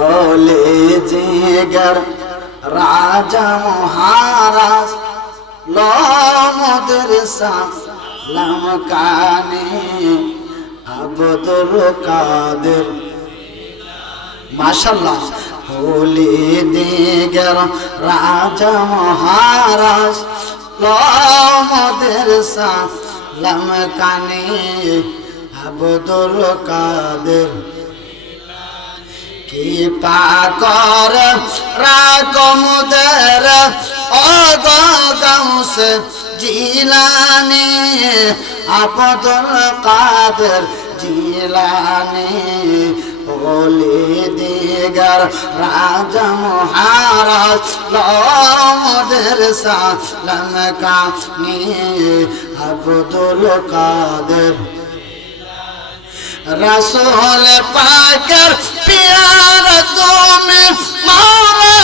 ওলে জিগর রাজা মহারাজ লমদের সালাম কানে আব্দুল কাদের মাশাআল্লাহ ওলে জিগর রাজা মহারাজ লমদের সালাম কানে আব্দুল কাদের কি পাকর রাকমদের অগগাউস জিলানি আব্দুল কাদের জিলানি ওলি দিগার রাজা মহারাজ লমদের সালাম কানি আব্দুল কাদের रसूल पाकर प्यार তুমি মাওলা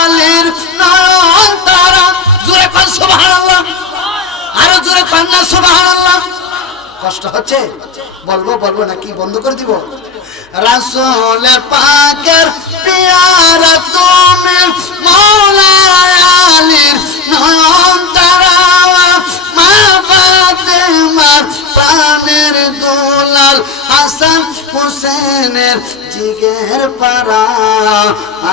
আলীর নয়ন তারা জোরে কোন সুবহানাল্লাহ আরো জোরে কোন না সুবহানাল্লাহ কষ্ট হচ্ছে বলবো নাকি বন্ধ করে দিব रसूल पाकर प्यार তুমি মাওলা আলীর নয়ন তারা মা ফাতেমার প্রাণের দুলাল হাসান হুসেনের জিগের পারা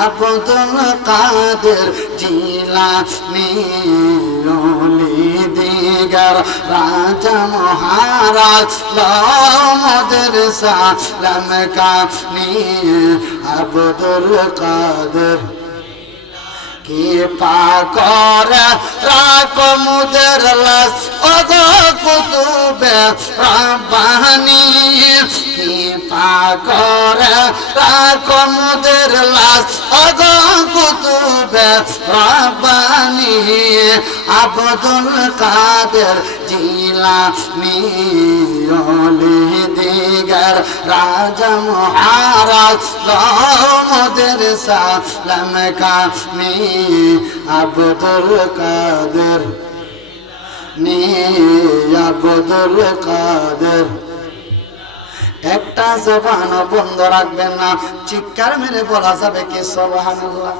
আব্দুল কাদের জিলানী ওলি দিগার রাজা মহারাজ লমদের সালাম কানি আব্দুল কাদের কি পাকর রাকমদের লাশ ওগো কুতুবে রব্বানি কি পাকর রাকমদের লাশ ওগো কুতুবে রব্বানি আব্দুল কাদের জিলানী ওলি দিগার রাজা মহারাজ লমদের সালাম কানি আব্দুল কাদের নি আব্দুল কাদের একটা জবান বন্ধ রাখবেন না চিৎকার মেরে বলা যাবে কি সুবহানাল্লাহ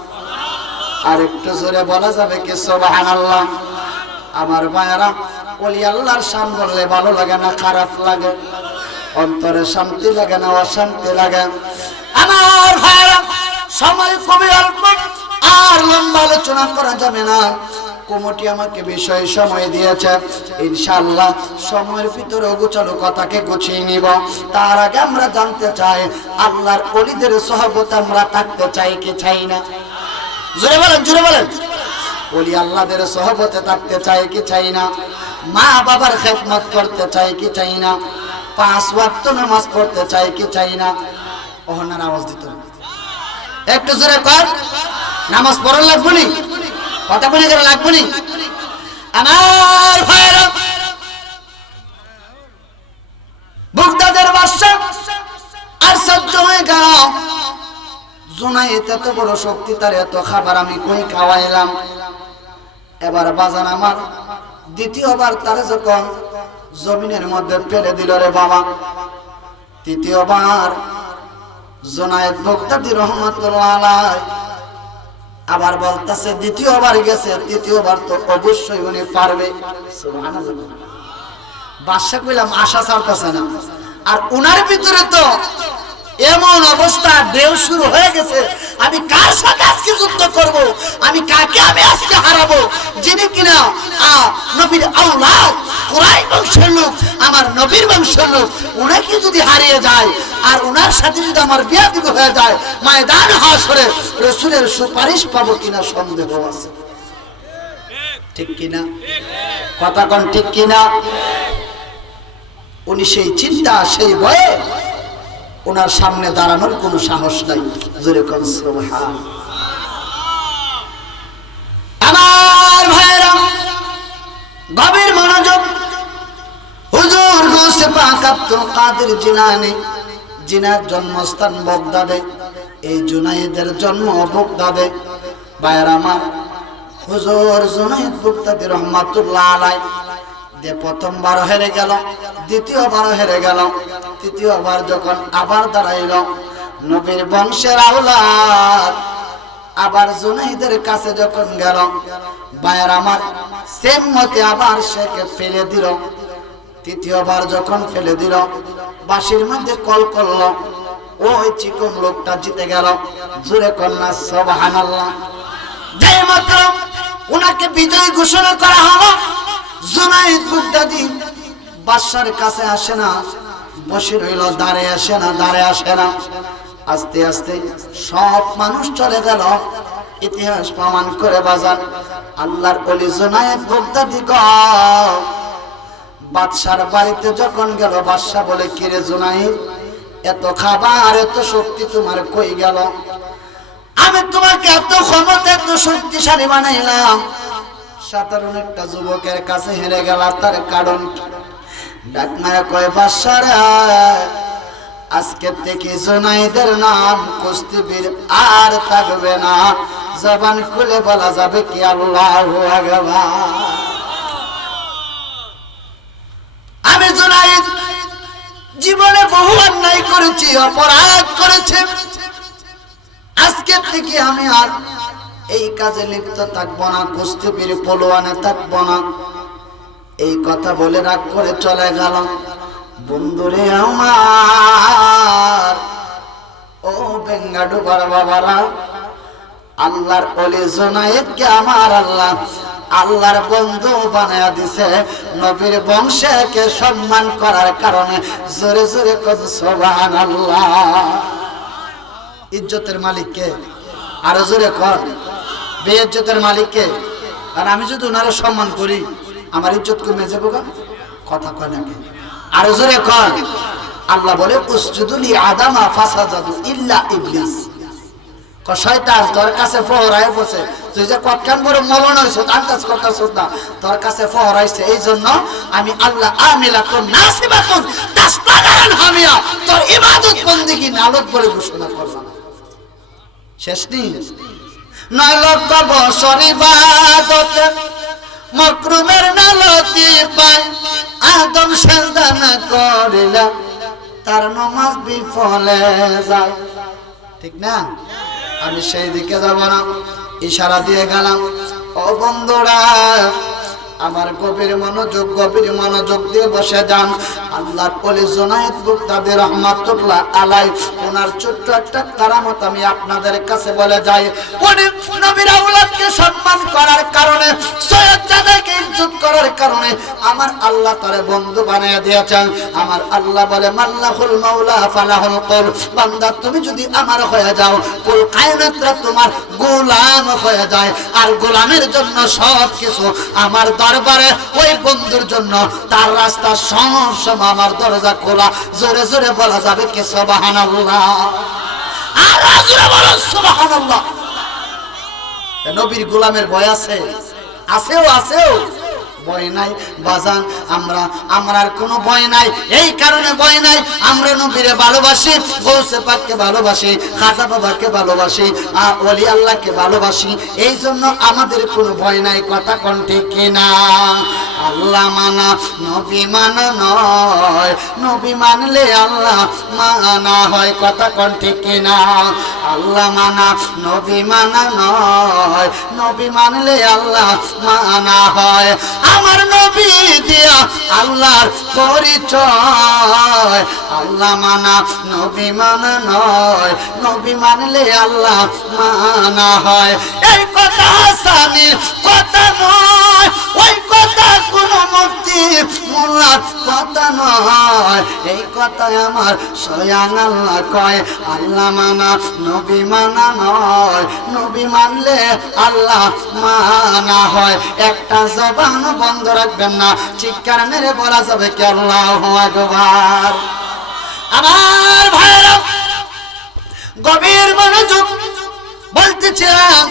আর একটু জোরে বলা যাবে কি সুবহানাল্লাহ আমার ভাইরা ওলি আল্লাহর শান বললে ভালো লাগে না খারাপ লাগে অন্তরে শান্তি লাগে না অশান্তি লাগে আমার ভাইরা সময় খুবই অল্প আর লম্বা আলোচনা করা যাবে না কমিটি আমাকে বিষয় সময় দিয়েছে ইনশাআল্লাহ সময়ের ভিতরে গোছালো কথাকে গুছিয়ে নিব তার আগে আমরা জানতে চাই আল্লাহর ওলিদের সহবতে আমরা থাকতে চাই কি চাই না জোরে বলেন ওলি আল্লাহদের সহবতে থাকতে চাই কি চাই না মা বাবার খেদমত করতে চাই কি চাই না 5 ওয়াক্ত নামাজ পড়তে চাই কি চাই না ওহনার আওয়াজ দিত একটু জোরে কর নামাজ পড়া লাগবে নি কথা বলে গেলে লাগবে নি আমার ভাইরা বুগদাদের বাদশা আর সহ্য হয়ে গেল জুনায়েদ এত বড় শক্তি তার এত খাবার আমি কই খাওয়াইলাম এবার বাজান আমার দ্বিতীয়বার তারে যখন জমিনের মধ্যে ফেলে দিল রে বাবা তৃতীয়বার জুনায়েদ বুগদাদি রহমাতুল্লাহ আলাইহি আবার বলতেছে দ্বিতীয়বার গেছে তৃতীয়বার তো অবশ্যই উনি পারবে সুবহানাল্লাহ বাদশা কইলাম আশা ছাড়তেছে না আর উনার ভিতরে তো এমন অবস্থা ঢেউ শুরু হয়ে গেছে আমি কার সাথে আজকে যুদ্ধ করব আমি কাকে আমি আজকে হারাবো যিনি কিনা নবীর আওলাদ কুরাইশ বংশের লোক আমার নবীর বংশের লোক উনাকে যদি হারিয়ে যায় আর উনার সাথে যদি আমার বিয়ে দিব হয়ে যায় ময়দান হাসরে রাসূলের সুপারিশ পাবো কিনা সন্দেহ আছে ঠিক কিনা কথা কোন ঠিক কিনা উনি সেই চিন্তা সেই ভয়ে ওনার সামনে দাঁড়ানোর কোনো সাহস নাই জোরে কোন সুবহান আমার ভাইরা গভীর মনোযোগ হুজুর গৌসে পাক আব্দুল কাদের জিলানী জিনার জন্মস্থান বাগদাদে এই জুনায়েদের জন্ম বাগদাদে ভাইরা আমার হুজুর জুনায়েদ বাগদাদি রহমাতুল্লাহ আলাইহি যে প্রথমবার হেরে গেল দ্বিতীয়বার হেরে গেল তৃতীয়বার যখন আবার দাঁড়াইল নবীর বংশের আওলাদ আবার জুনাইদের কাছে যখন গেল, ভাইয়ের আমার সেম মতে আবার সেকে ফেলে দিল। তৃতীয়বার যখন ফেলে দিল, বাঁশির মধ্যে কল করলো, ওই চিকন লোকটা জিতে গেল। জোরে কন্যা সুবহানাল্লাহ। যেই মাত্র উনাকে বিজয়ী ঘোষণা করা হলো, জুনাইদ বাগদাদী বাদশার কাছে আসে না, বসে রইল, দাঁড়িয়ে আসে না, দাঁড়িয়ে আসে না। আস্তে আস্তে সব মানুষ চলে গেল। ইতিহাস প্রমাণ করে বাজান, আল্লাহর ওলি জুনাইদ বাগদাদী বাদশার বাড়িতে যখন গেল, বাদশা বলে, কিরে জুনাইদ, এত খাবার এত শক্তি তোমার কই গেল? আমি তোমাকে এত ক্ষমতা এত শক্তিশালী বানাইলাম, সাধারণ একটা যুবকের কাছে হেরে গেল, তার কারণ ডাক মায়া কয়, বাদশা রে, আজকে থেকে জুনাইদের নাম কুস্তিবীর আর থাকবে না, জবান খুলে বলা যাবে কি আল্লাহু আকবার। আমি জুনাইদ জীবনে বহু অন্যায় করেছি, অপরাধ করেছি, আজকে থেকে আমি আর এই কাজে লিপ্ত থাকবো না, কুস্তিবীর পলোয়ানে থাকবো না। এই কথা বলে রাগ করে চলে গেল। বন্ধুরে আমার, ও বেঙ্গাডুবার বাবারা, আল্লাহর ওলি জুনাইদকে আমার আল্লাহ আল্লাহর বন্ধু বানায়া দিছে, নবীর বংশকে সম্মান করার কারণে। জোরে জোরে কত সুবহানাল্লাহ। ইজ্জতের মালিক কে? আরো জোরে কর। বেইজ্জতের মালিক কে? আর আমি যদি ওনারে সম্মান করি, আমার ইজ্জত কমে যাবো। কথা কয় নাকি? আরো জোরে কর। আল্লাহ বলে, উসজুদু লি আদামা ফাসাজাদু ইল্লা ইবলিস। শয়তান তোর কাছে ফহরায় বসে, তুই যে কতখান বড় মলন হইছ, আন্দাজ করতেছ না, তোর কাছে ফহরাইছে, এই জন্য আমি আল্লাহ আমিলাতুন নাসিবাতুন তাসতাগারান হামিয়া, তোর ইবাদত বندگی নালত বলে ঘোষণা করলাম। শেষ নেই। 9 লক্ষ বছর ইবাদত মাকরুমের নালতি পায়, আদম সেজদা না করিলা তার নামাজ বিফলে যায়। ঠিক না? আমি সেই দিকে যাব না, ইশারা দিয়ে গেলাম। ও বন্ধুরা, আমার গভীর মনোযোগ দিয়ে বসে যান। আল্লাহর ওলি জুনাইদ বাগদাদী রাহমাতুল্লাহ আলাইহি, ওনার ছোট্ট একটা কারামত আমি আপনাদের কাছে বলে যাই। উনি নবীর আওলাদকে সম্মান করার কারণে, সৈয়দজাদাকে ইজ্জত করার কারণে আমার আল্লাহ তারে বন্ধু বানিয়ে দিয়েছেন। আমার আল্লাহ বলে, মাল্লাহুল মাওলা ফালাহুল কুল, বান্দা তুমি যদি আমার হয়ে যাও, কুল কায়নাতরা তোমার গোলাম হয়ে যায়। আর গোলামের জন্য সব কিছু আমার দরবারে, ওই বন্ধুর জন্য তার রাস্তা সব সময় আমার দরজা খোলা। জোরে জোরে বলা যাবে কি সুবহানাল্লাহ? আর জোরে বলো সুবহানাল্লাহ। নবীর গোলামের ভয় আছে? আছেও ভয় নাই বাজান। আমরা কোনো ভয় নাই। এই কারণে ভয় নাই, আমরা নবীরে ভালোবাসি, গৌসে পাককে ভালোবাসি, খাজা বাবাকে ভালোবাসি, ওলি আল্লাহকে ভালোবাসি, এই জন্য আমাদের কোনো ভয় নাই। কথা কোন ঠিক কিনা? আল্লাহ মানা নবী মানা নয়, নবী মানলে আল্লাহ মানা হয়। কথা কোন ঠিক কিনা? আল্লাহ মানা নবী মানা নয়, নবী মানলে আল্লাহ মানা হয়। আমার নবী দিয়া আল্লাহর পরিচয়। আল্লাহ মানা নবী মানা নয়, নবী মানলে আল্লাহ মানা হয়। এই কথা হাসানির কথা নয়, ওই কথা কোন মুফতি মোল্লার কথা নয়, এই কথা আমার স্বয়ং আল্লাহ কয়। আল্লাহ মানা নবী মানা নয়, নবী মানলে আল্লাহ মানা হয়। একটা জবান বন্ধ রাখবেন না, চিৎকার মেরে বলা যাবে কি আল্লাহু আকবার। আমার ভাইরা, গভীর মনোযোগ বলতেছিলাম,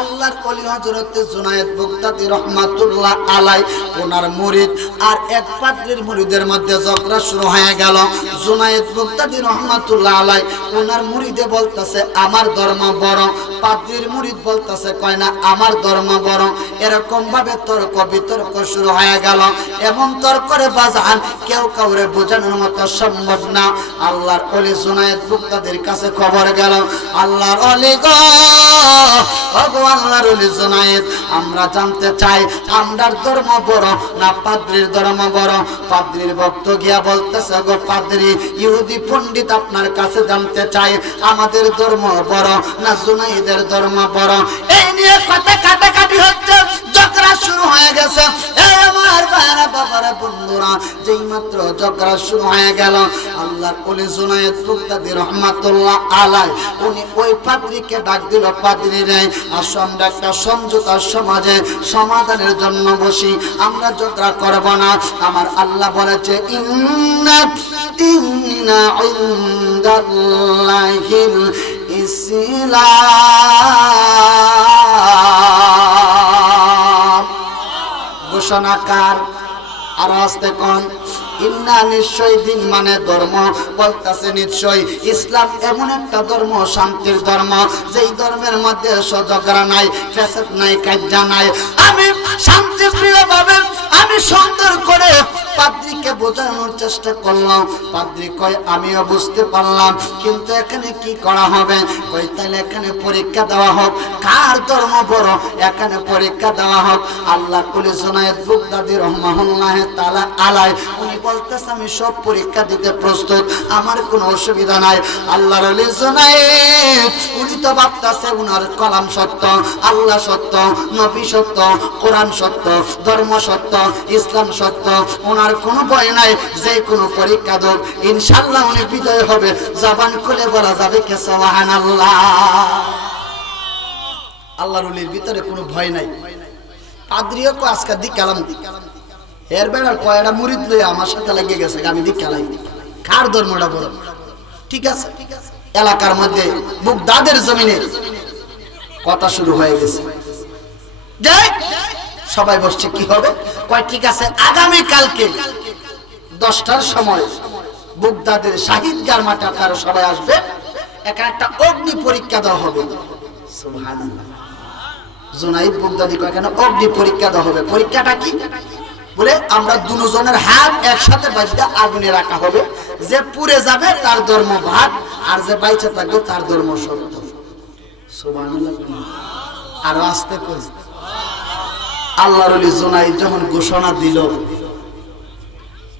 আল্লাহর ওলি হযরত জুনায়েদ বাগদাদী রহমাতুল্লাহ আলাই ওনার মুরিদ আর এক পাদ্রীর মুরিদের মধ্যে ঝগড়া শুরু হয়ে গেল। জুনায়েদ বাগদাদী রহমাতুল্লাহ আলাই ওনার মুরিদে বলতেছে আমার ধর্ম বড়, পাদ্রীর মুরিদ বলতেছে কয় না আমার ধর্ম বড়। এরকম ভাবে তর্ক বিতর্ক শুরু হয়ে গেল। এমন তর্করে বাজান কেউ কাউরে বোঝানোর মতো সম্ভব না। আল্লাহর ওলি জুনায়েদ বাগদাদীর কাছে খবর গেল, আল্লাহর ওলি গো, ওগো আল্লাহর ওলি জুনায়েদ, আমরা জানতে চাই আমরার ধর্ম বড় না পাদ্রীর ধর্ম বড়? পাদ্রীর ভক্ত গিয়া বলতেছে গো পাদ্রী, ইহুদি পণ্ডিত আপনার কাছে জানতে চাই আমাদের ধর্ম বড় না জুনায়েদের ধর্ম বড়? এই নিয়ে কথা কাটাকাটি হচ্ছে, ঝগড়া শুরু হয়ে গেছে। এই আমার ভাইরা বাবারা বন্ধুরা, যেই মাত্র ঝগড়া শুরু হয়ে গেল, আল্লাহর ওলি জুনায়েদ বাগদাদী রহমাতুল্লাহ আলাই উনি ওই পাদ্রীকে ডাক দিল, পাদ্রী রে আসো আমরা একটা সমঝোতার সমাজে সমাধানের জন্য বসি, আমরা ঝগড়া করব না। আমার আল্লাহ বলেছে ইন্না ইন্না ইনদাল্লাহিল ইসলাম। ঘোষণাকার আর আসতে কোন ইন্না, নিশ্চয় দিন মানে ধর্ম, বলতেছে নিশ্চয় ইসলাম এমন একটা ধর্ম, শান্তির ধর্ম, যেই ধর্মের মধ্যে ঝগড়া নাই, ফ্যাসাদ নাই, কাজ্জা নাই। আমি শান্তি প্রিয় ভাবে আমি সুন্দর করে পাদ্রীকে বোঝানোর চেষ্টা করলাম। পাদ্রী কয় আমিও বুঝতে পারলাম, কিন্তু এখানে কি করা হবে? কই তাহলে এখানে পরীক্ষা দেওয়া হোক, কার ধর্ম বড়, এখানে পরীক্ষা দেওয়া হোক। আল্লাহ ওলি জুনায়েদ বাগদাদী রাহমাহুল্লাহ তাআলা আলাই উনি বলতেছে আমি সব পরীক্ষা দিতে প্রস্তুত, আমার কোনো অসুবিধা নাই। আল্লাহর ওলি জুনায়েদ উনি তো ভাবতেছে উনার কলাম সত্য, আল্লাহ সত্য, নবী সত্য, কোরআন সত্য, ধর্ম সত্য, ইসলাম সত্য, ওনার কোনো ভয় নাই। যে কোনো পরীক্ষা দেব ইনশাআল্লাহ উনি বিজয় হবে। জবান খুলে বলা যাবে কে সুবহানাল্লাহ। আল্লাহর ওলির ভিতরে কোনো ভয় নাই। পাদ্রীও কো আজকে দি কালাম এর বেড়ার কয়টা মুরিদ লইয়া আমার সাথে লেগে গেছে, আমি দি কালাই কার ধর্মটা বড়? ঠিক আছে, এলাকার মধ্যে বাগদাদের জমিনে কথা শুরু হয়ে গেছে। যাই সবাই বসছে, কি হবে? কয় ঠিক আছে, আগামী কালকে 10টার সময় বাগদাদের শাহিদগার মাঠে আপনারা সবাই আসবে, এখানে একটা অগ্নি পরীক্ষা দেওয়া হবে। সুবহানাল্লাহ। জুনায়েদ বাগদাদী কয় এখানে অগ্নি পরীক্ষা দেওয়া হবে। পরীক্ষাটা কি? বলে আমরা দুজনের হাত একসাথে বাঁধা আগুনে রাখা হবে, যে পুড়ে যাবে তার ধর্ম ভাগ, আর যে বাইচে থাকবে তার ধর্ম সত্য। সুবহানাল্লাহ। আরো আসতে কই আল্লাহর ওলি জুনায়েদ যখন ঘোষণা দিল,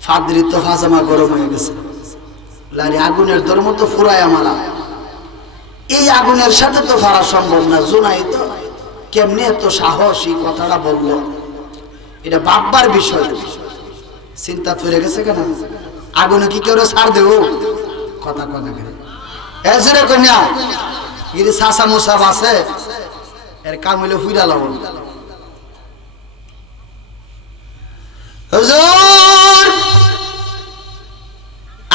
পাদ্রী তো ফাজামা গরম হয়ে গেছে। লারি আগুনের ধর্ম তো ফুরায় আমারা, এই আগুনের সাথে তো ফারা সম্ভব না। জুনায়েদ কেমনে এত সাহসী কথাটা বললো, এটা ভাববার বিষয়। চিন্তা ফিরে গেছে কেন? আগুনে কি কেউ ছাড় দেব? কথা কথা করে এজরে কন্যা গিরি সাসা মুসাব আছে, এর কাম হইলে ফুইরা লাভ। হুজুর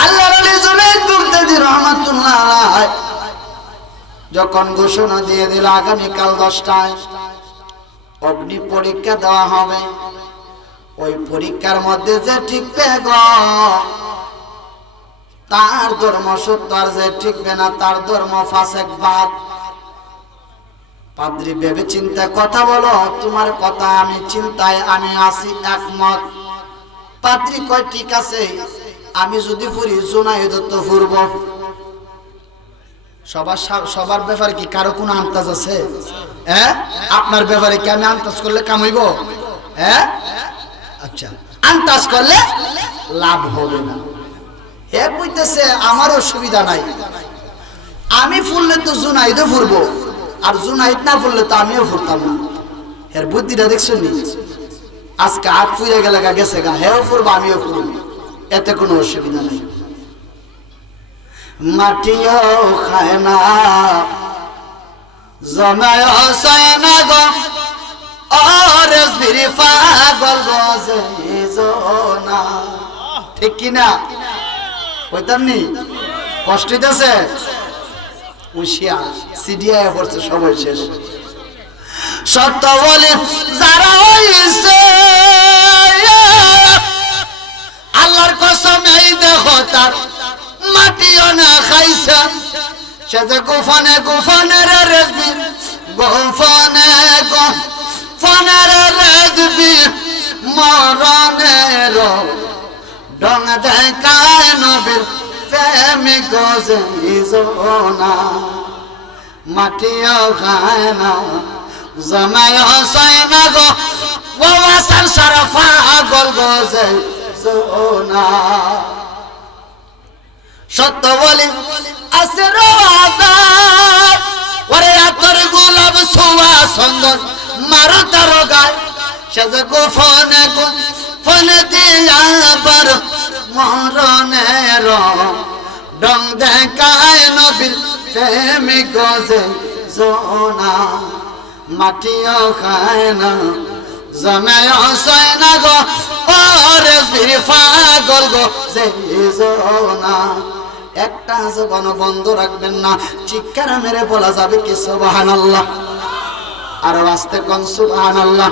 আল্লাহর ওলি জুনায়েদ বাগদাদী রাহমাতুল্লাহ আলাইহি যখন ঘোষণা দিয়ে দিল আগামী কাল 10টায় অগ্নি পরীক্ষা দেওয়া হবে, ওই পরীক্ষার মধ্যে যে টিকবে গো তার ধর্ম সত্য, আর যে টিকবে না তার ধর্ম ফাসেক বাদ। পাদ্রী ভেবে চিন্তা কথা বলো, তোমার কথা আমি চিন্তায় আমি আছি একমত। পাদ্রী কয় ঠিক আছে, আমি যদি ফুরি জুনায়েদ তো ফুরব। সবার ব্যাপারে কি কারো কোনো আন্দাজ আছে? হ্যাঁ, আপনার ব্যাপারে কি আমি আন্দাজ করলে কাম হইব? হ্যাঁ, আচ্ছা, আন্দাজ করলে লাভ হবে না। হে বুঝতেছে আমার অসুবিধা নাই, আমি ফুললে তো জুনায়েদ ফুরবো, আর জুনায়েদ না ফুললে তো আমিও ফুরতাম না। এর বুদ্ধিটা দেখছেন নি? আজকে হাত ফুরে গেলে গেছে গা, হেও ফুরবো আমিও ফুরবো, এতে কোনো অসুবিধা নেই। মাটিও খায় না জমায় হসায় না গো, ওরে বিরি পাগল গজে না। ঠিক কিনা? কইতাম নি? কষ্ট হইতেছে? উশিয়া সিডিয়া পড়ছে, সময় শেষ। সত্য বলি যারা হইছে আল্লাহর কসম এই দেখো তার মাটিও না খাইছে সে যে গোফানে গোফানের রেজবি গোফানে গোফানের রেজবি মরণের ডং দেখায় নবীর প্রেমিক জনা মাটিও খায় না জমায় হসায় না গো বাবা সংসার পাগল গোজে জনা সত্য বলি আছে রাজা ওরে আতর গোলাপ ছোঁয়া সুন্দর মারো তার গায় সে যে গোফনে গোফনে দিয়া বার মরণের ডং দেখায় নবীর প্রেমিক গোজে জনা মাটিও খায় না জমায় হসায় না গো ওরে বীর পাগল গো যে জনা একটা জবান বন্ধ রাখবেন না চিৎকার মেরে বলা যাবে কি সুবহানাল্লাহ আর আস্তে কোন সুবহানাল্লাহ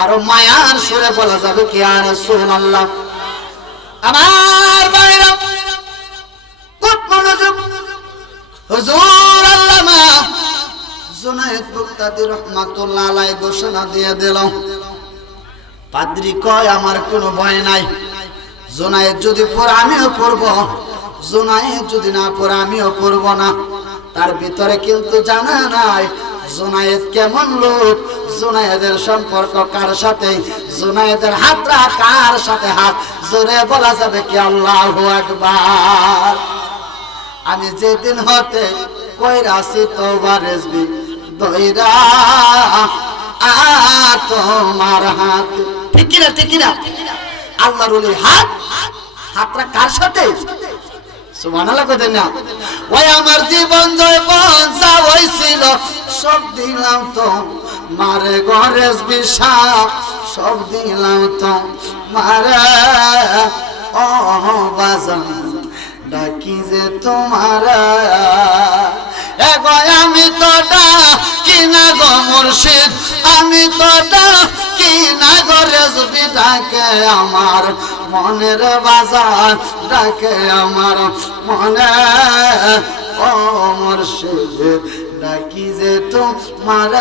আর মায়ার সুরে বলা যাবে কি আর রাসূলুল্লাহ আমার ভাইরা খুব মনোযোগ হুজুর আল্লামা জুনায়েদ বুগদাদি রাহমাতুল্লাহ আলাইহি ঘোষণা দিয়ে দিল পাদ্রী কয় আমার কোনো ভয় নাই জুনায়েদ যদি পড়ে আমিও পড়ব জুনায়েদ যদি না পড়ে আমিও পড়ব না তার ভিতরে কিন্তু জানা নাই জুনায়েদ কেমন লোক জুনায়েদের সম্পর্ক কার সাথে জুনায়েদের হাতরা কার সাথে হাত জোরে বলা যাবে কি আল্লাহু আকবার আমি যেদিন হতে কইরাছি তওবা রেজবি দইরা তোমার হাত ঠিক না আল্লাহর ওলি হাতরা কার সাথে সুবহানাল্লাহ কইতেন না ওই আমার জীবন জয় বঞ্চা হইছিল সব দিলাম তো মারে ঘরে বিশ্বাস সব দিলাম তো মারে ও বাজান ডাকি যে তোমার এগো আমি তো ডাকি না গো মুর্শিদ আমি তো ডাকি না গো রেজবি ডাকে আমার মনের বাজার ডাকে আমার মনে ও মুর্শিদ ডাকি যে তোমার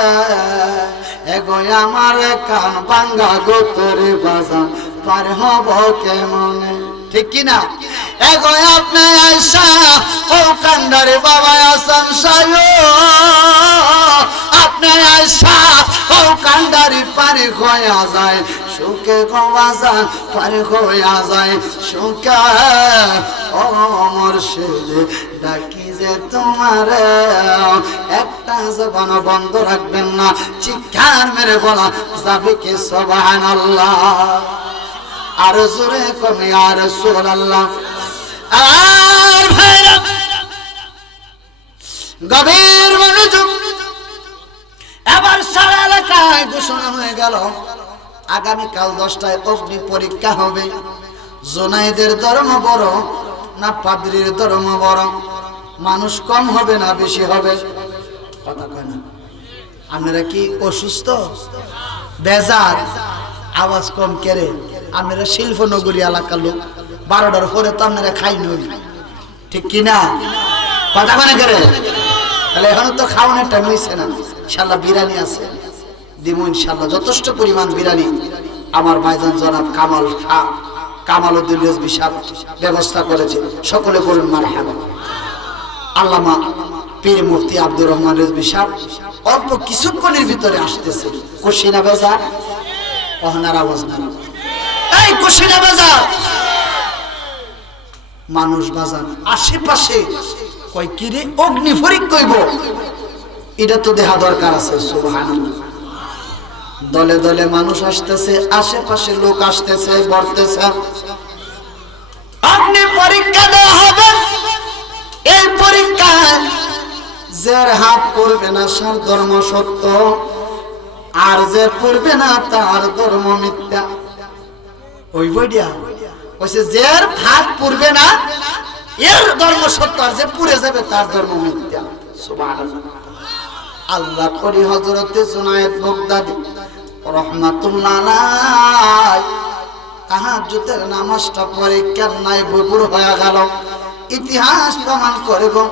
এগো আমার কান ভাঙ্গা গো তোরে বাজার পার হব কেমনে ঠিক কিনা এগো আপনি আয়সা ও কান্ডারে বাবা আসাম সায়ো আপনি আয়সা ও কান্ডারি পারে হইয়া যায় সুখে গবাজান পারে হইয়া যায় সুখে ও মুর্শিদ ডাকি যে তোমার একটা জবান বন্ধ রাখবেন না চিৎকার মেরে বলা যাবে কি সুবহানাল্লাহ আর জোরে কমে আর রাসূলুল্লাহ আর ভাইরা গভীর মনোযোগ এবার সারা এলাকায় ঘোষণা হয়ে গেল আগামীকাল 10টায় অগ্নি পরীক্ষা হবে জুনায়েদের ধর্ম বড় না পাদ্রীর ধর্ম বড় মানুষ কম হবে না বেশি হবে কথা কয় না আপনারা কি অসুস্থ বেজার আওয়াজ কম করে আপনারা শিল্পনগরী এলাকার লোক 12টার পরে তো আপনারা খাই নই ঠিক কিনা কথা মানে করে তাহলে এখন তো খাওয়ানোর টাইম হয়েছে না ইনশাল্লাহ বিরিয়ানি আছে দিব ইনশাল্লাহ যথেষ্ট পরিমাণ বিরিয়ানি আমার ভাইজান জনাব কামালউদ্দিন রেজবি সাহেব ব্যবস্থা করেছে সকলে বলুন মারহাবা আল্লামা পীর মুফতি আব্দুর রহমান রেজবি সাহেব অল্প কিছুক্ষণের ভিতরে আসতেছে কুশিনা বাজার ওহনার আওয়াজ না এই কুশিনা বাজার মানুষ বাজার আশেপাশে কয় কিরে অগ্নি পরীক্ষা কইব এটা তো দেখা দরকার আছে সুবহানাল্লাহ দলে দলে মানুষ আসতেছে আশেপাশে লোক আসতেছে বর্তেছে অগ্নি পরীক্ষা দেওয়া হবে এই পরীক্ষায় যার হাত পড়বে না তার ধর্ম সত্য আর যে পড়বে না তার ধর্ম মিথ্যা ওই বইডিয়া কইছে যার হাত পড়বে না এর ধর্ম সত্য আর যে পুড়ে যাবে তার ধর্ম মিথ্যা সুবহানাল্লাহ আল্লাহ করি হযরতে জুনায়েদ বাগদাদী রাহমাতুল্লাহ আলাইহি তাহাজ্জুদের নামাজটা পড়ে কান্নায় বুবুর হয়ে গেল। ইতিহাস প্রমাণ করে গো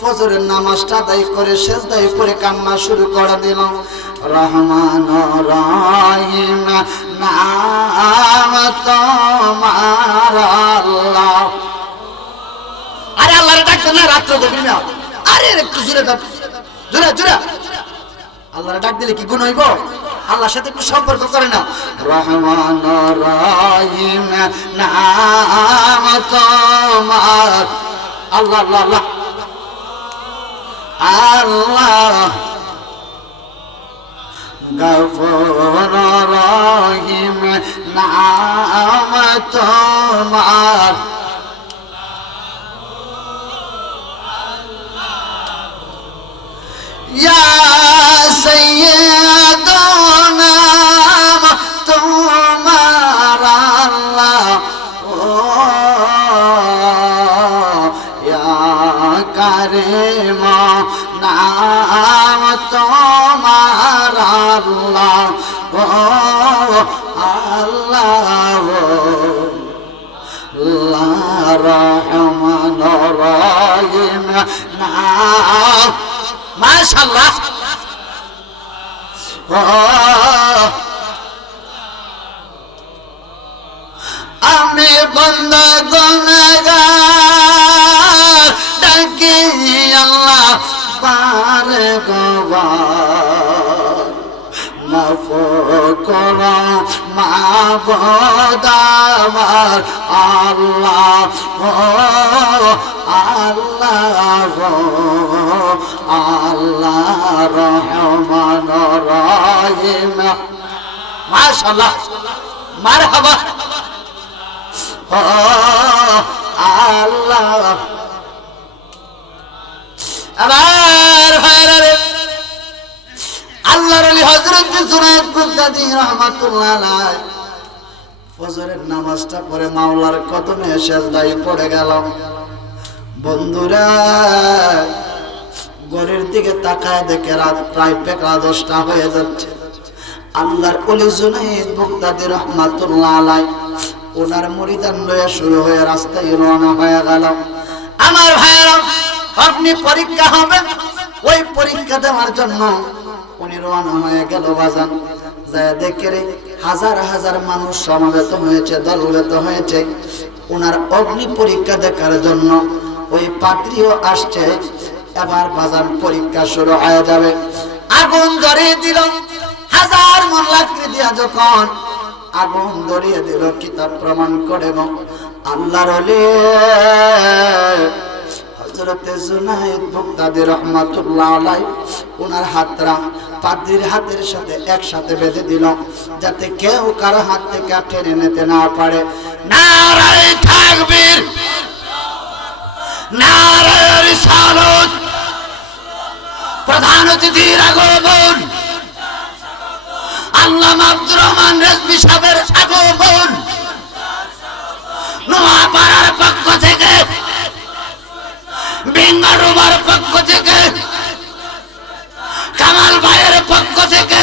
ফজরের নামাজটা আদায় করে সেজদায় পড়ে কান্না শুরু করে দিল। রহমান রহিম নাম তোমার আল্লাহ। আরে আল্লাহর ডাকতে না রাত্র দেবি না, আরে একটু জোরে ডাক, জোরে জোরে। আল্লাহর ডাক দিলে কি গুণ হইব? আল্লাহর সাথে একটু সম্পর্ক করে না। রহমান রহিম নাম তোমার আল্লাহ আল্লাহ আল্লাহ আল্লাহ গফুর রহিম নাম তোমার ইয়া সাইয়্যিদুনা তোমার আল্লাহ ও ইয়া কারীম নাম তোমার আল্লাহ ও আল্লাহ লা রহমান রহিম নাম মাশাআল্লাহ। আমি বান্দা গুনাহগার ডাকি আল্লাহ পারে গবার মাফ করো মাবুদ আমার আল্লাহ ও আল্লাহ আল্লাহ রহমান রহিম মাশাআল্লাহ মারহাবা ও আল্লাহ। আবার ভাইরারে আল্লাহর ওলি হযরত জুনায়েদ বাগদাদী রাহমাতুল্লাহ আলাইহি ফজরের নামাজটা পড়ে মাওলার কদমে সেজদায় পড়ে গেল। বন্ধুরা ঘরের দিকে তাকায় দেখে রাত প্রায় 10টা হয়ে যাচ্ছে। আল্লাহর ওলি জুনায়েদ বাগদাদী রাহমাতুল্লাহ আলাইহি ওনার মুরিদান লয়ে শুরু হয়ে রাস্তায় রওনা হয়ে গেল। আমার ভাইরা আপনি পরীক্ষা হবে, ওই পরীক্ষা দেওয়ার জন্য উনি রওনা হয়ে গেল। বাজান যায় দেখে রে হাজার হাজার মানুষ সমাবেত হয়েছে, দলবেত হয়েছে ওনার অগ্নি পরীক্ষা দেখার জন্য। ওই পাত্রীও আসছে। এবার বাজান পরীক্ষা শুরু হয়ে যাবে। আগুন ধরিয়ে দিল, হাজার মন লাকড়ি দিয়া যখন আগুন ধরিয়ে দিল, কিতাব প্রমাণ করে আল্লাহর ওলি হযরতে জুনায়েদ বাগদাদী রাহমাতুল্লাহ আলাইহি ওনার হাতরা পাদ্রীর হাতের সাথে একসাথে বেঁধে দিল, যাতে কেউ কারো হাত থেকে টেনে নিতে না পারে। নারায়ে তাকবীর, নারায়ে রিসালাত। প্রধান অতিথির আগমন, আল্লামা আব্দুর রহমান রেজভী সাহেবের আগমন। নোয়াপাড়ার পক্ষ থেকে, বেঙ্গালুরুর পক্ষ থেকে, কামাল ভাইয়ের পক্ষ থেকে,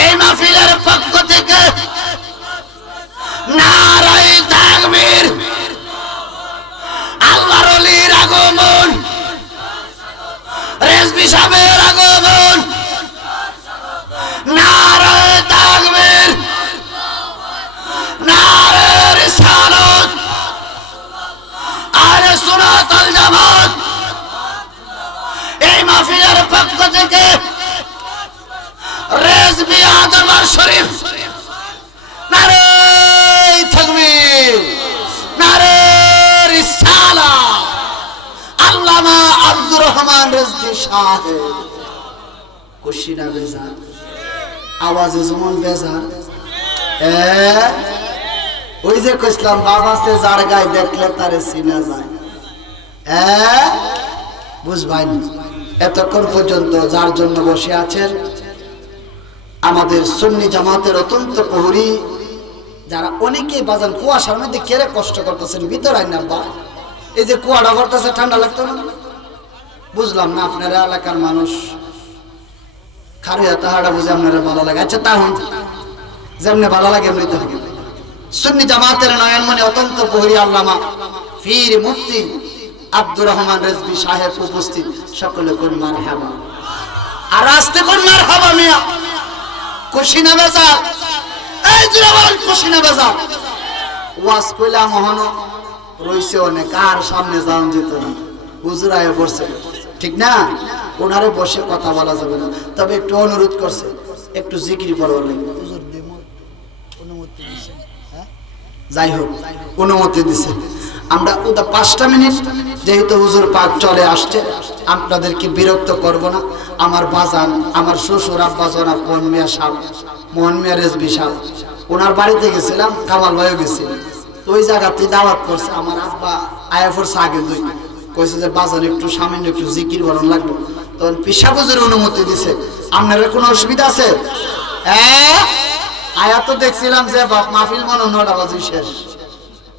এই মাহফিলের পক্ষ থেকে নারায়ে তাকবীর। আল্লাহর ওলির আগমন, রেজভী সাহেবের আগমন। নারায়ে তাকবীর, নারায়ে রিসালাত। আহলে সুন্নাত ওয়াল জামাত এই মাহফিলের পক্ষ থেকে রেজভী দরবার শরীফ নারায়ে তাকবীর, নারায়ে রিসালাত। আল্লামা আব্দুর রহমান রেজভী সাহেব খুশিনা বেজার, আওয়াজে যেমন বেজার। ওই যে কইছিলাম বাবা সে যার গায়ে দেখলে তারে চিনা যায়। বুঝবাই এতক্ষণ পর্যন্ত যার জন্য বসে আছেন আমাদের সুন্নি জামাতের অত্যন্ত প্রহরী, যারা অনেকেই বাজান কুয়াশার মধ্যে কেড়ে কষ্ট করতেছেন ভিতরে আইন না। এই যে কুয়াটা করতেছে ঠান্ডা লাগতো না? বুঝলাম না আপনারা এলাকার মানুষ খারিয়া তাহারা বুঝে আপনারা ভালো লাগে। আচ্ছা তা হন, যেমনি ভালো লাগে এমনি তো হবে। সুন্নি জামাতের নয়নমণি অত্যন্ত প্রহরী আল্লামা পীর মুফতি আব্দুর রহমান রেজভী সাহেব উপস্থিত, সকলে কোন মারহাবা। আর আসতে কোন মারহাবা মিয়া, কুশিনা বাজার, এই জুরাবাল কুশিনা বাজার। ওয়াজ কইলা মহন রইছে অনেক, আর সামনে যাওয়া যেত না, হুজুর আয়া পড়ছে, ঠিক না? ওনারে বসে কথা বলা যাবে না, তবে একটু অনুরোধ করছে একটু জিকির পড়বার লাগবে। হুজুর অনুমতি দিছে, যাই হোক অনুমতি দিছে। আমরা ওটা 5টা মিনিট যেহেতু হুজুর পাক চলে আসছে, আপনাদেরকে বিরক্ত করব না। আমার বাজান, আমার শ্বশুর আব্বা জনাব মোহন মিয়া সাহেব, মোহন মিয়া রেজভী সাহেব, ওনার বাড়িতে গেছিলাম, কামাল ভাইও গেছিল। তো ওই জায়গাতে দাওয়াত করছে, আমার আব্বা আয়া পড়ছে আগে দুই, কইছে যে বাজান একটু সামান্য একটু জিকির বরণ লাগবে। তখন পিসা হুজুর অনুমতি দিছে। আপনাদের কোনো অসুবিধা আছে? আয়া তো দেখছিলাম যে বাপ মাহফিল মনে 9টা বাজে শেষ,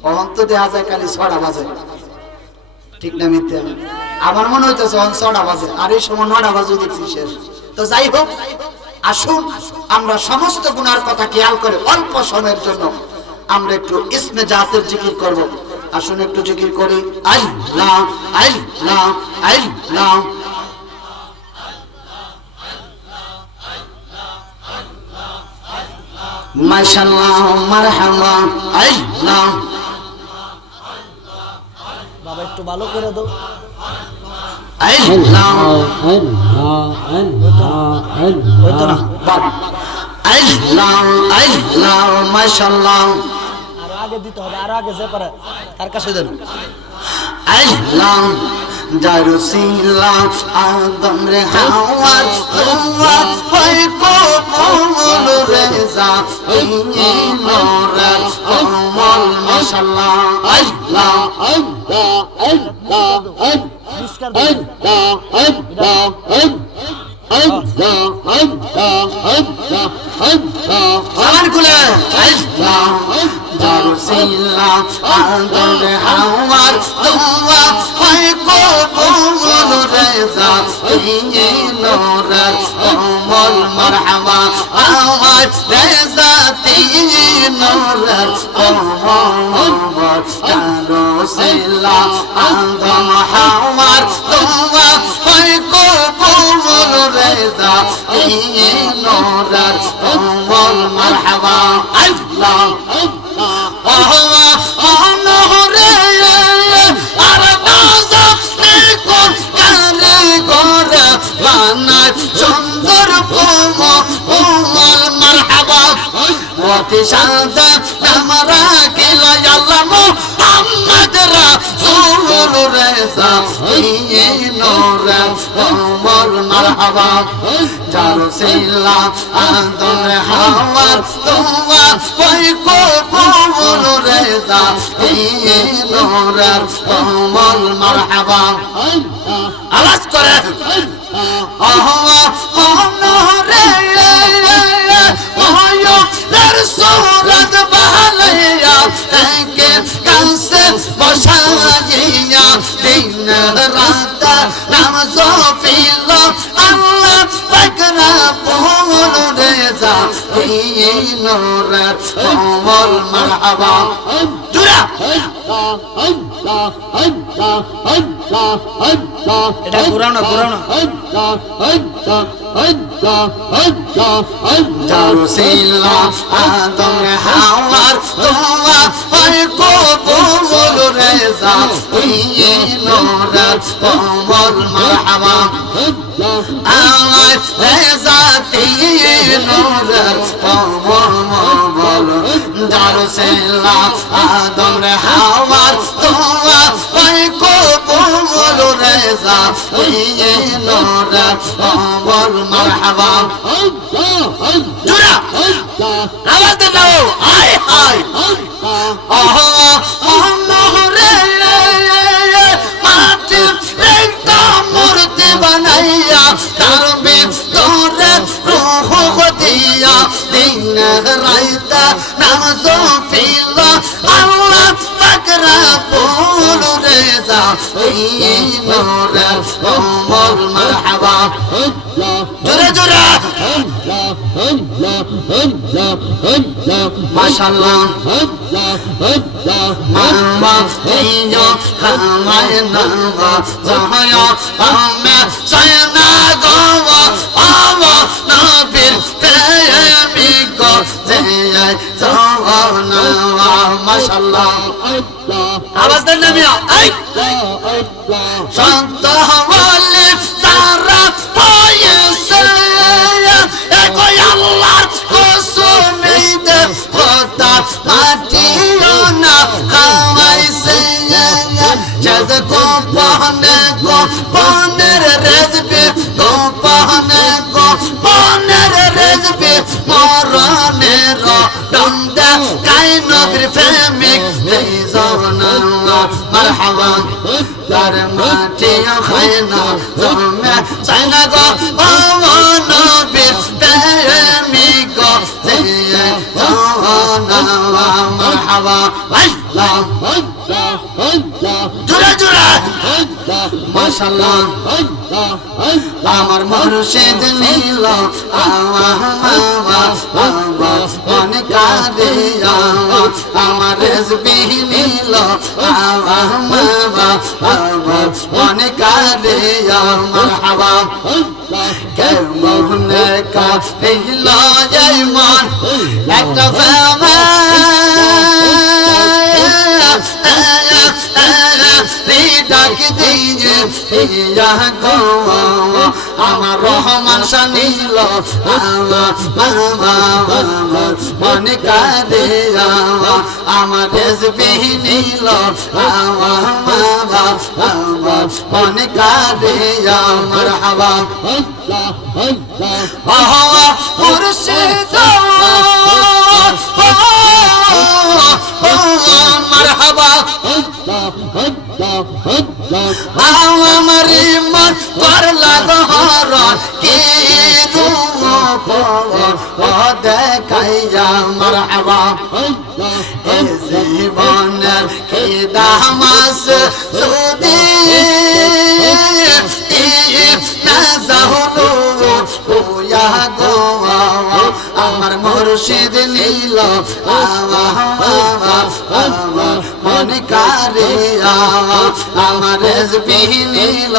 অহন তো দেখা যায় খালি 6টা বাজে, ঠিক না মিথ্যা? আমার মনে হইতেছে 6টা বাজে, আর এই সময় 9টা বাজে দেখছি শেষ। তো যাই হোক, আসুন আমরা সমস্ত গুনার কথা খেয়াল করে অল্প সময়ের জন্য আমরা একটু ইসমে জাতের জিকির করব। আসুন একটু জিকির করি, আল্লাহ আল্লাহ আল্লাহ। মাশাআল্লাহ মারহাবা আল্লাহ। বাবা একটু ভালো করে দাও, আল্লাহ আল্লাহ আল্লাহ মাশাআল্লাহ। আর আগে দিতে হবে, আর আগে যে পারে তার কাছে দেন। আল্লাহ জারুসিলা আদম রে হাওয়া তোমা হয় কবুল রেজা ইনি নূর কমল মাশাআল্লাহ। আল্লাহ আল্লাহ আল্লাহ সামান খুলে আল্লাহ জারুসিলা আদম রে হাওয়া তোমা হয় কবুল রেজা ইনি নূর কমল মারহাবা আওয়াজ রেজা ইনি নূর কমল জারুসিলা আদম হাওয়া তোমা হয় কবুল রেজা ইনি নূর কমল মারহাবা। আল্লাহ সুন্দর কোমল মারহাবা অতি শান্তা আমরা কিলা আল্লাহ মুহাম্মদ রাসূল রেজা ইনি নূর কমল মারহাবা জারুসিলা আদম হাওয়া তোমা ওই কবুল রেজা ইনি নূর কমল মারহাবা। আওয়াজ করে সুরত বাহালিয়া থেকে কাছে বসাইয়া দিন রাত নামাজ ফিল আল্লাহ পাকরা বল রেজা ইনি নূর কমল মারহাবা। দুরা এটা পুরানো পুরানো জারুসিলা আদম হাওয়া তোমা হয় কবুল রেজা ইনি নূর কমল মারহাবা আওয়াজ রেজা ইনি নূর কমল জারুসিলা আদম হাওয়া তোমা হয় কবুল রেজা ইনি নূর কমল মারহাবা। জোরা আওয়াজ দাও, আয় হায় নহরে মাটি একটা মূর্তি বানাইয়া তার ভিতরে রূহ দিয়া দিন রাত নামাজ ফিল আল্লাহ পাকরা বল রেজা ইনি নূর কমল মারহাবা জোরে জোরে মাশাআল্লাহ মারহাবা এইও খামায় নামা জহয়া আমে সায়না গো আওয়া নবীর প্রেমী গো জয় জানা মাশাআল্লাহ আওয়াজ দেন না মিয়া এই শান্ত হওয়ালে সারা হয়েছে এক আল্লাহর কসমে দে কথা মাটিও না খাওয়াইছে জজ কো পানের রেজবে কো পানের রেজবে মরণের দন্দা কাই নবীর প্রেমিক জানা মারহাবা তার মাটিও খায় না জমে চায় না গো ও নবীর প্রেমিক গো জানা মারহাবা আল্লাহ জোরে জোরে মাশাআল্লাহ আমার মুর্শিদ নীল মন কাঁদে আমার রেজবি নীল মন কাঁদে মারহাবা কেমন কাঁদিল জয় মন একটা ডাক দিয়ে আমার রহমান শানিল মনে কাঁদে আমার রেজবি নীল মনে কাঁদে মারহাবা মুর্শিদ মারহাবা আমার মন করলা গহর কি রূপ দেখাইয়া মারহাবা এ জীবনের কি দামাস যদি না যাহলো ওয়া গো আমার মুর্শিদ নীল মন কারে আমার রেজবি নীল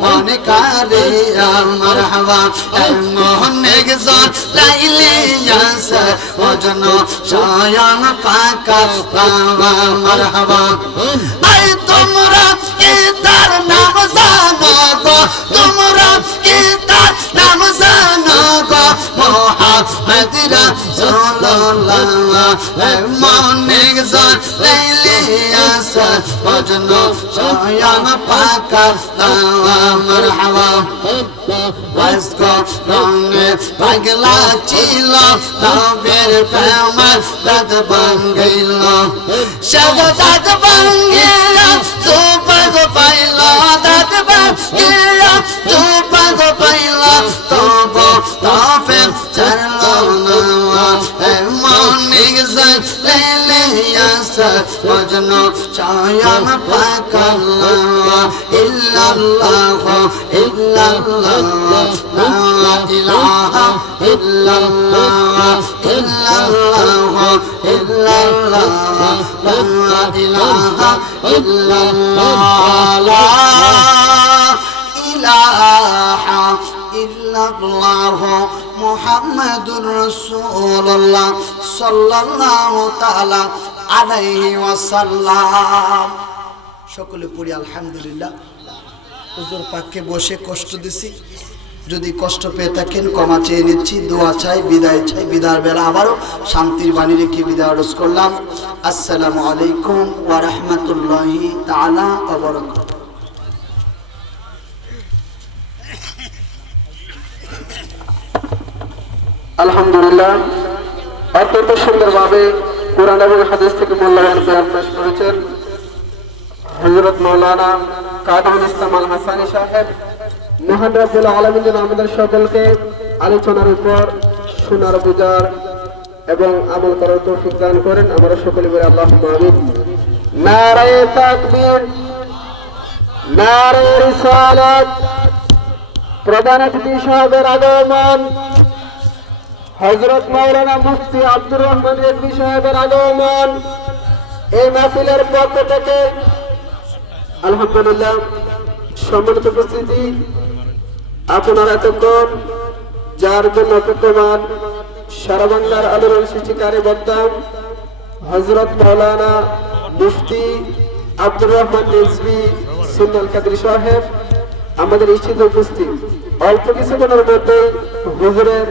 মন কারে মারহাবা মোহনে গজন লাইলে যাস ওজন শায়ান পাকা মারহাবা আই তোমরা কি তার নাম জানো গো তোমরা কি তার নাম জানো গো মোহাম্মদ রাসূলুল্লাহ মনে গজন লাইলে যাস ওজন শায়ান পাকা মারহাবা Vasco রঙে পাগলা ছিল নবীর প্রেম দাদ ভাঙ্গিল সব দাদ ভাঙ্গিল সুপাগ পাইল দাদ ভাঙ্গিল সুপাগ পাইল তব তফে চরলো না মনে গজন লেলে আসা ওজন শায়ান পাকাল্লা ইল্লাল্লাহ ইল্লাল্লাহ লা ইলাহা ইল্লাল্লাহ ইল্লাল্লাহ ইল্লাল্লাহ লা ইলাহা ইল্লাল্লাহ লা ইলাহা ইল্লাল্লাহ মুহাম্মাদুর রাসূলুল্লাহ সাল্লাল্লাহু তাআলা আলাইহি ওয়াসাল্লাম সকলে পড়ি আলহামদুলিল্লাহ হুজুর পাককে বসে কষ্ট দিছি যদি কষ্ট পেয়ে থাকেন ক্ষমা চেয়ে নিচ্ছি দোয়া চাই বিদায় চাই বিদায়ের বেলা আবারও শান্তির বাণী রেখে বিদায় আরজ করলাম আসসালামু আলাইকুম ওয়া রাহমাতুল্লাহি তাআলা ওয়া বারাকাতুহু আলহামদুলিল্লাহ অত্যন্ত সুন্দরভাবে কোরআন এবং হাদিস থেকে মূল্যবান জ্ঞান পেশ করেছেন হযরত মাওলানা কাদরুল ইসলাম আল হাসানী সাহেব। মহান রব্বুল আলামিন যেন আমাদের সকলকে আলোচনার উপর শোনার বুঝার এবং আমল করার তৌফিক দান করেন। আমরা সকলে বলি আল্লাহুম্মা আমিন। নারায়ে তাকবীর, নারে রিসালাত। প্রধান অতিথি সাহেবের আগমন, হযরত মাওলানা মুফতি আব্দুর রহমান রেজভী সাহেবের আগমন। এই মাহফিলের পক্ষ থেকে আলহামদুলিল্লাহ সম্মানিত উপস্থিতি, আপনারা এতক্ষণ যার জন্য অপেক্ষমান সারা বাংলার আলোড়ন সৃষ্টিকারী বক্তা হযরত মাওলানা মুফতি আব্দুর রহমান রেজভী সুন্নাল কাদরী সাহেব আমাদের ইচ্ছিত উপস্থিত। অল্প কিছুক্ষণের মধ্যে হুজুরের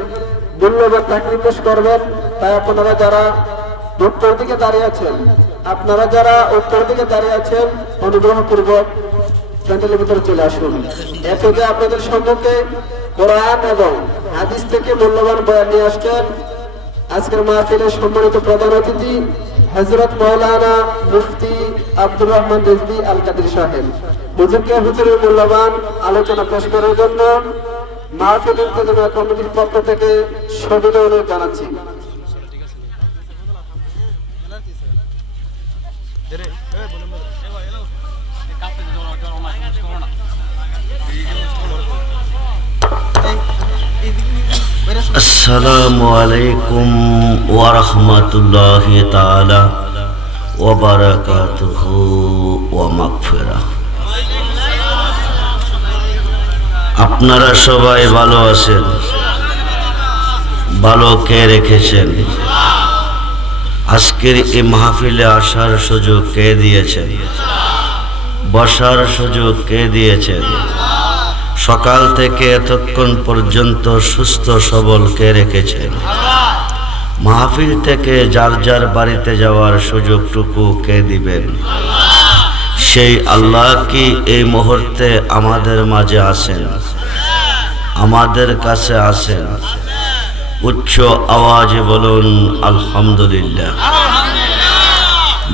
মূল্যবান তাকরীর পেশ করবেন। তাই আপনারা যারা উত্তর দিকে দাঁড়িয়ে আছেন অনুগ্রহপূর্বক প্যান্ডেলের ভিতরে চলে আসুন। এত যে আপনাদের সম্মুখে কোরআন এবং হাদিস থেকে মূল্যবান বয়ান নিয়ে আসছেন আজকের মাহফিলের সম্মানিত প্রধান অতিথি হযরত মাওলানা মুফতি আব্দুর রহমান রেজভী আল কাদরী সাহেব। হুজুরের মূল্যবান আলোচনা পেশ করার জন্য মাহফিল ইন্তজামিয়া কমিটির পক্ষ থেকে সবিনয় অনুরোধ জানাচ্ছি। আসসালামু আলাইকুম ওয়া রাহমাতুল্লাহি তাআলা ওয়া বারাকাতুহু ওয়া মাগফিরাহ। আপনারা সবাই ভালো আছেন? ভালো কে রেখেছেন? আজকের এই মাহফিলে আসার সুযোগ কে দিয়েছেন? বসার সুযোগ কে দিয়েছেন? সকাল থেকে এতক্ষণ পর্যন্ত সুস্থ সবল কে রেখেছেন? মাহফিল থেকে যার যার বাড়িতে যাওয়ার সুযোগটুকু কে দিবেন? সেই আল্লাহ কি এই মুহূর্তে আমাদের মাঝে আছেন, আমাদের কাছে আছেন? উচ্চ আওয়াজে বলুন আলহামদুলিল্লাহ,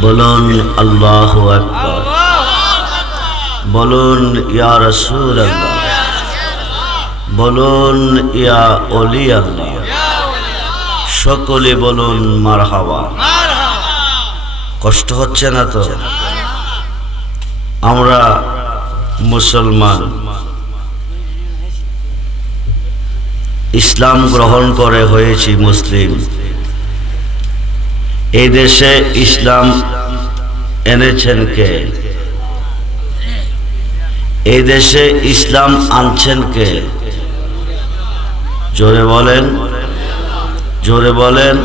বলুন আল্লাহু আকবার, বলুন ইয়া রাসূলুল্লাহ, বলুন ইয়া ওলি আল্লাহ, সকলে বলুন মারহাবা। কষ্ট হচ্ছে না তো? আমরা মুসলমান, ইসলাম গ্রহণ করে হয়েছি মুসলিম। এই দেশে ইসলাম এনেছেন কে? এই দেশে ইসলাম আনছেন কে? জোরে বলেন, জোরে বলেন।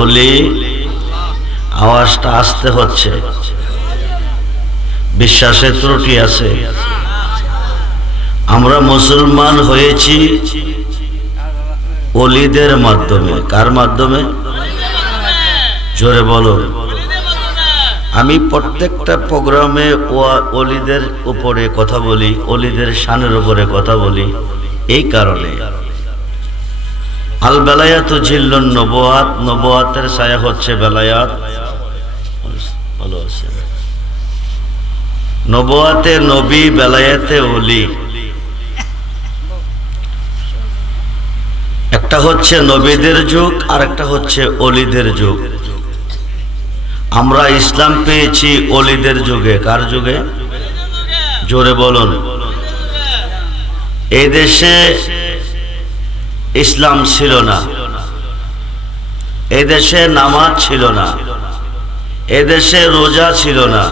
ওলি, আওয়াজটা আসতে হচ্ছে, বিশ্বাসের ত্রুটি আছে। আমরা মুসলমান হয়েছি ওলিদের মাধ্যমে। কার মাধ্যমে? জোরে বলো। আমি প্রত্যেকটা প্রোগ্রামে ওলিদের উপরে কথা বলি, ওলিদের শানের উপরে কথা বলি এই কারণে। আল বেলায়াত জিল্লুন নবুয়াত, নবুয়াতের ছায়া হচ্ছে বেলায়াত। ভালো আছে। নবুয়াতে নবী, বেলায়াতে ওলি। একটা হচ্ছে নবীদের যুগ আর একটা হচ্ছে ওলিদের যুগ। আমরা ইসলাম পেয়েছি ওলিদের যুগে। কার যুগে? জোরে বলুন। এই দেশে ইসলাম ছিল না, এই দেশে নামাজ ছিল না, এই দেশে রোজা ছিল না,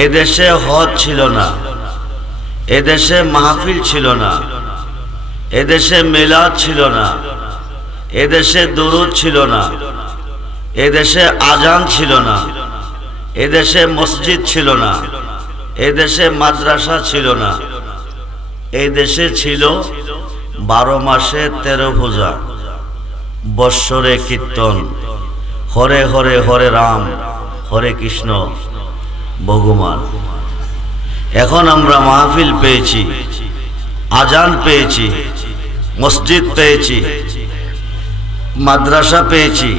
এই দেশে হজ ছিল না, এই দেশে মাহফিল ছিল না, এ দেশে মিলাদ ছিল না, এ দেশে দুরূদ ছিল না, এ দেশে আজান ছিল না, এ দেশে মসজিদ ছিল না, এ দেশে মাদ্রাসা ছিল না। এই দেশে ছিল 12 মাসে 13 পূজা, বৎসরে কীর্তন, হরে হরে হরে রাম হরে কৃষ্ণ ভগবান। এখন আমরা মাহফিল পেয়েছি, আজান পেয়েছি, মসজিদ পেয়েছি, মাদ্রাসা পেয়েছি,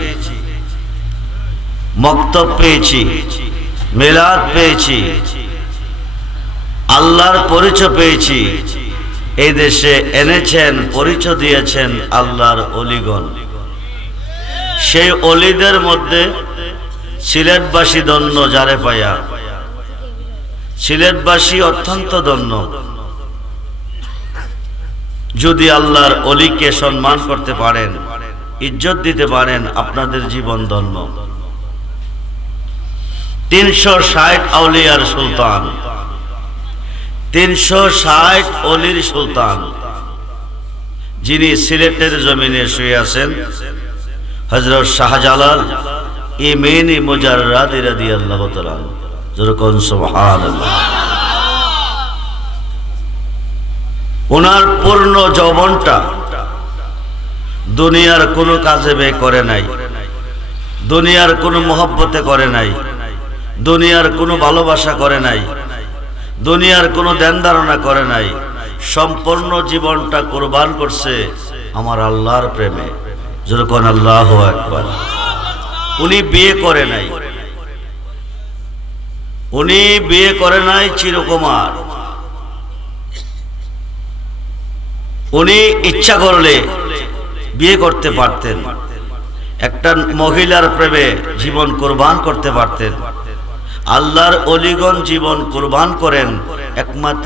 মক্তব পেয়েছি, মিলাদ পেয়েছি, আল্লাহর পরিচয় পেয়েছি। এই দেশে এনেছেন, পরিচয় দিয়েছেন আল্লাহর অলিগণ। সেই অলিদের মধ্যে সিলেটবাসী ধন্য যারে পায়া, সিলেটবাসী অত্যন্ত ধন্য যদি আল্লাহর অলিকে সম্মান করতে পারেন, ইজ্জত দিতে পারেন, আপনাদের জীবন ধন্য। 360 আউলিয়ার সুলতান, 360 অলির সুলতান, যিনি সিলেটের জমিনে শুয়ে আছেন, হযরত শাহজালাল ইমানি মুজাররাদি রাদিয়াল্লাহু তাআলা। যেরকম সুবহানাল্লাহ। ওনার পূর্ণ যৌবনটা দুনিয়ার কোনো কাজে ব্যয় করে নাই, দুনিয়ার কোনো মহব্বতে করে নাই, দুনিয়ার কোনো ভালোবাসা করে নাই, দুনিয়ার কোনো ধ্যান ধারণা করে নাই। সম্পূর্ণ জীবনটা কুরবান করছে আমার আল্লাহর প্রেমে। যেরকম আল্লাহু আকবার। উনি বিয়ে করে নাই, উনি বিয়ে করে নাই চিরকুমার। উনি ইচ্ছা করলে বিয়ে করতে পারতেন, একটা মহিলার প্রেমে জীবন কুরবান করতে পারতেন। আল্লাহর অলিগণ জীবন কুরবান করেন একমাত্র